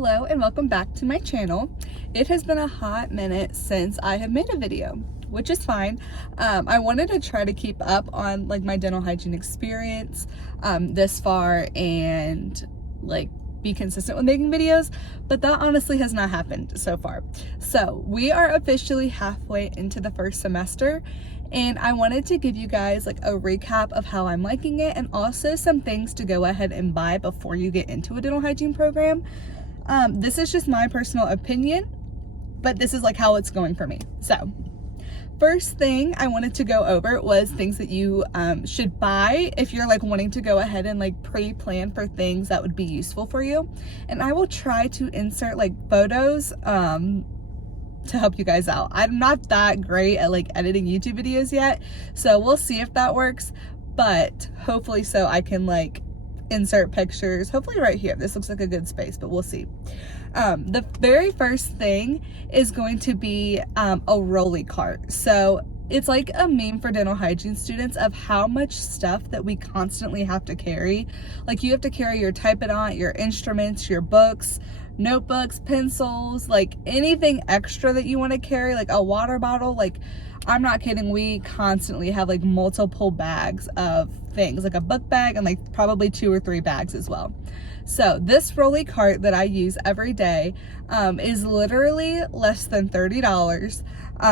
Hello and welcome back to my channel. It has been a hot minute since I have made a video, which is fine. I wanted to try to keep up on like my dental hygiene experience this far and like be consistent with making videos, but that honestly has not happened so far. So we are officially halfway into the first semester, and I wanted to give you guys like a recap of how I'm liking it and also some things to go ahead and buy before you get into a dental hygiene program. This is just my personal opinion, but this is like how it's going for me. So first thing I wanted to go over was things that you should buy if you're like wanting to go ahead and like pre-plan for things that would be useful for you. And I will try to insert like photos to help you guys out. I'm not that great at like editing YouTube videos yet, so we'll see if that works, but hopefully so I can like insert pictures, hopefully right here. This looks like a good space, but we'll see. The very first thing is going to be a rolly cart. So it's like a meme for dental hygiene students of how much stuff that we constantly have to carry. Like you have to carry your typodont, your instruments, your books, notebooks, pencils, like anything extra that you want to carry, like a water bottle. Like I'm not kidding, we constantly have like multiple bags of things, like a book bag and like probably 2 or 3 bags as well. So this rolly cart that I use every day is literally less than $30.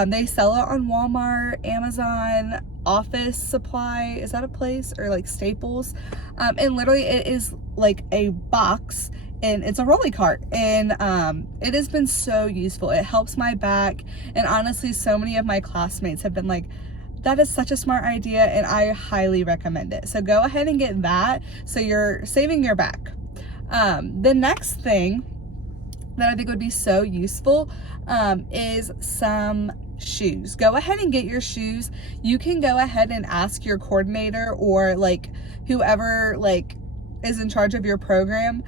They sell it on Walmart, Amazon, Office Supply, is that a place? Or like Staples. And literally it is like a box and it's a rolly cart, and it has been so useful. It helps my back, and honestly so many of my classmates have been like, that is such a smart idea, and I highly recommend it. So go ahead and get that so you're saving your back. The next thing that I think would be so useful is some shoes. Go ahead and get your shoes. You can go ahead and ask your coordinator or like whoever like is in charge of your program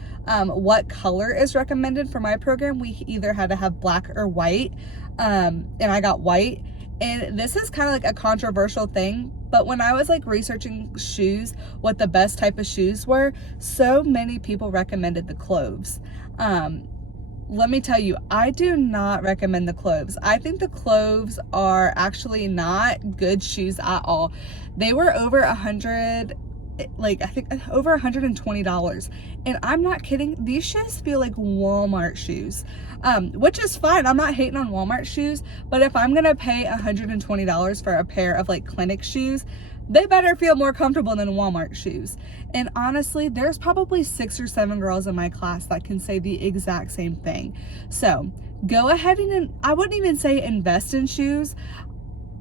what color is recommended. For my program, we either had to have black or white, and I got white. And this is kind of like a controversial thing, but when I was like researching shoes, what the best type of shoes were, so many people recommended the cloves. Let me tell you, I do not recommend the cloves. I think the cloves are actually not good shoes at all. They were over like I think over $120, and I'm not kidding, these shoes feel like Walmart shoes, which is fine. I'm not hating on Walmart shoes, but if I'm gonna pay $120 for a pair of like clinic shoes, they better feel more comfortable than Walmart shoes. And honestly, there's probably 6 or 7 girls in my class that can say the exact same thing. So go ahead and I wouldn't even say invest in shoes.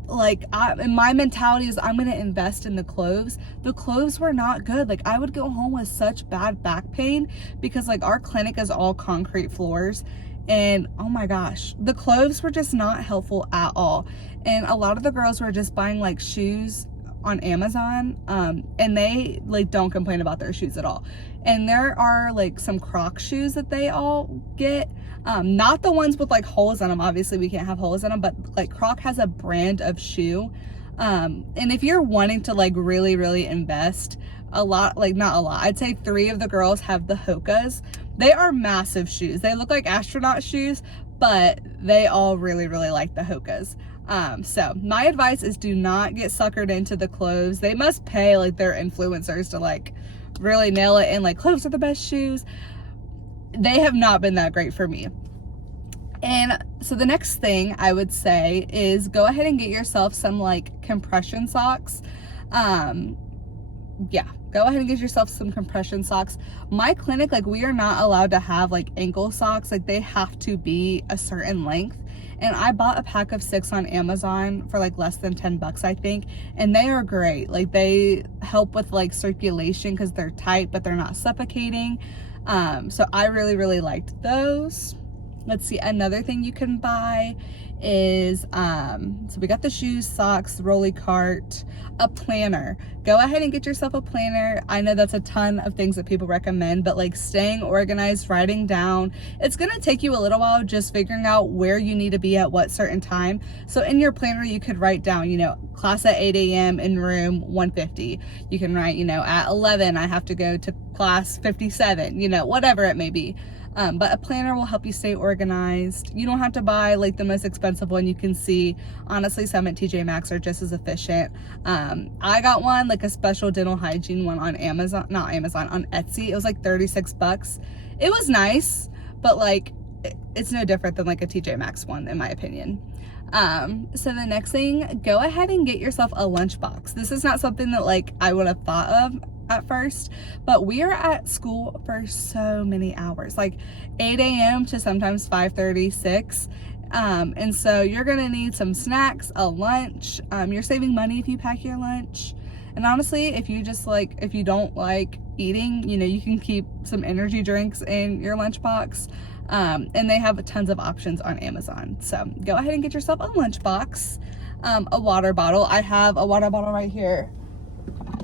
Like and my mentality is I'm gonna invest in the cloves. The cloves were not good. Like I would go home with such bad back pain because like our clinic is all concrete floors, and oh my gosh, the cloves were just not helpful at all. And a lot of the girls were just buying like shoes on Amazon, and they like don't complain about their shoes at all. And there are like some Croc shoes that they all get, not the ones with like holes in them. Obviously we can't have holes in them, but like Croc has a brand of shoe, and if you're wanting to like really invest a lot, like not a lot, I'd say 3 of the girls have the Hokas. They are massive shoes. They look like astronaut shoes, but they all really like the Hokas. So my advice is do not get suckered into the cloves. They must pay like their influencers to like really nail it, and like cloves are the best shoes. They have not been that great for me. And so the next thing I would say is go ahead and get yourself some like compression socks. Yeah, go ahead and get yourself some compression socks. My clinic, like we are not allowed to have like ankle socks. Like they have to be a certain length. And I bought a pack of 6 on Amazon for like less than $10, I think. And they are great. Like they help with like circulation because they're tight, but they're not suffocating. So I really liked those. Let's see, another thing you can buy is, so we got the shoes, socks, rolly cart, a planner. Go ahead and get yourself a planner. I know that's a ton of things that people recommend, but like staying organized, writing down, it's gonna take you a little while just figuring out where you need to be at what certain time. So in your planner, you could write down, you know, class at 8 a.m. in room 150. You can write, you know, at 11, I have to go to class 57, you know, whatever it may be. But a planner will help you stay organized. You don't have to buy like the most expensive one you can see. Honestly, some at TJ Maxx are just as efficient. I got one, like a special dental hygiene one on Amazon, not Amazon, on Etsy. It was like 36 bucks. It was nice, but like it's no different than like a TJ Maxx one in my opinion. So the next thing, go ahead and get yourself a lunchbox. This is not something that like I would have thought of at first, but we are at school for so many hours, like 8 a.m. to sometimes 5:30, 6. And so you're gonna need some snacks, a lunch. You're saving money if you pack your lunch. And honestly, if you don't like eating, you know, you can keep some energy drinks in your lunchbox. And they have tons of options on Amazon. So go ahead and get yourself a lunchbox, a water bottle. I have a water bottle right here.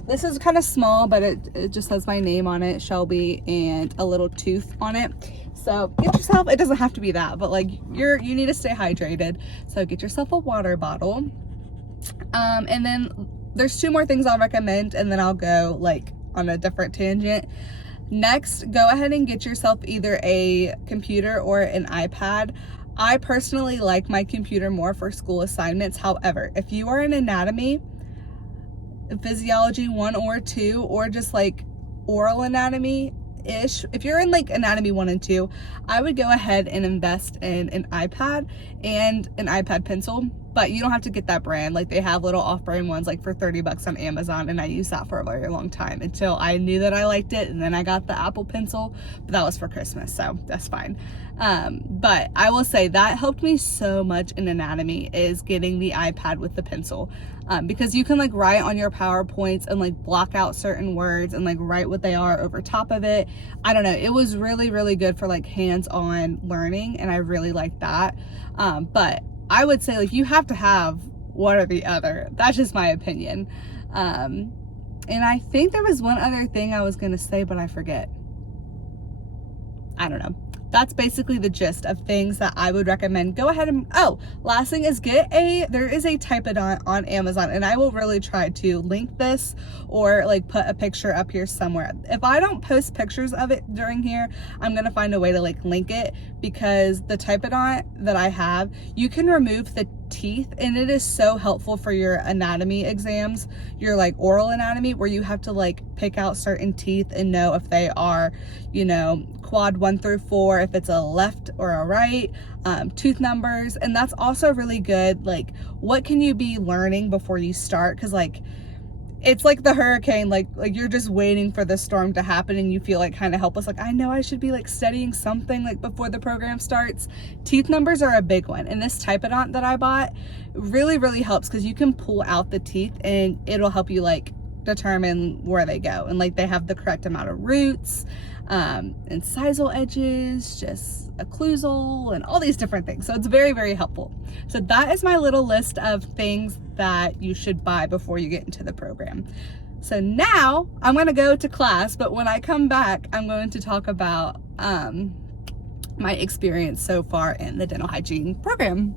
This is kind of small, but it just has my name on it, Shelby, and a little tooth on it. So get yourself, it doesn't have to be that, but like you need to stay hydrated. So get yourself a water bottle. And then there's 2 more things I'll recommend, and then I'll go like on a different tangent. Next, go ahead and get yourself either a computer or an iPad. I personally like my computer more for school assignments. However, if you are in anatomy, physiology 1 or 2, or just like oral anatomy-ish, if you're in like anatomy 1 and 2, I would go ahead and invest in an iPad and an iPad pencil. But you don't have to get that brand. Like they have little off-brand ones like for 30 bucks on Amazon, and I used that for a very long time until I knew that I liked it, and then I got the Apple Pencil, but that was for Christmas, so that's fine. But I will say that helped me so much in anatomy, is getting the iPad with the pencil, because you can like write on your PowerPoints and like block out certain words and like write what they are over top of it. I don't know, it was really, really good for like hands-on learning, and I really liked that. But I would say like you have to have one or the other. That's just my opinion. And I think there was one other thing I was gonna say, but I forget. I don't know. That's basically the gist of things that I would recommend. Go ahead and, last thing is there is a Typodont on Amazon, and I will really try to link this or like put a picture up here somewhere. If I don't post pictures of it during here, I'm gonna find a way to like link it, because the Typodont that I have, you can remove the teeth, and it is so helpful for your anatomy exams, your like oral anatomy, where you have to like pick out certain teeth and know if they are, you know, quad 1 through 4, if it's a left or a right, tooth numbers. And that's also really good. Like, what can you be learning before you start? Because like it's like the hurricane, like you're just waiting for the storm to happen, and you feel like kind of helpless, like I know I should be like studying something like before the program starts. Teeth numbers are a big one, and this Typodont that I bought really, really helps, because you can pull out the teeth and it'll help you like determine where they go, and like they have the correct amount of roots, incisal edges, just occlusal, and all these different things. So it's very, very helpful. So that is my little list of things that you should buy before you get into the program. So now I'm going to go to class, but when I come back, I'm going to talk about my experience so far in the dental hygiene program.